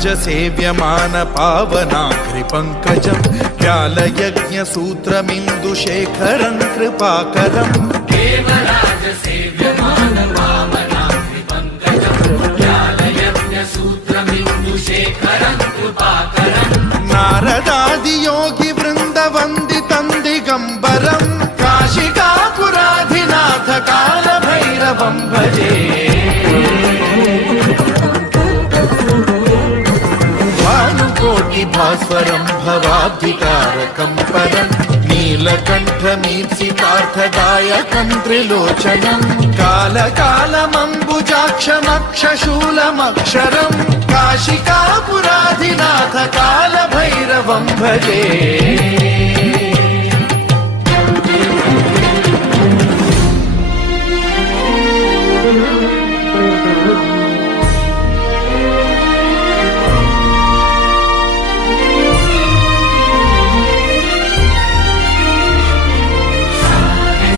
सेव्यमान पावनाग्रिपङ्कजं व्यालयज्ञसूत्रमिन्दुशेखरं कृपाकरम् देवराज सेव्यमान पावनाग्रिपङ्कजं व्यालयज्ञसूत्रमिन्दुशेखरं कृपाकरम् नारदादियोगिवृन्दवन्दितं दिगम्बरं काशिकापुराधिनाथ कालभैरवं भजे भास्वरं भवाब्धिकारकं परं नीलकण्ठमीप्सितार्थदायकं त्रिलोचनं कालकालमम्बुजाक्षमक्षशूलमक्षरं काशिकापुराधिनाथ कालभैरवं भजे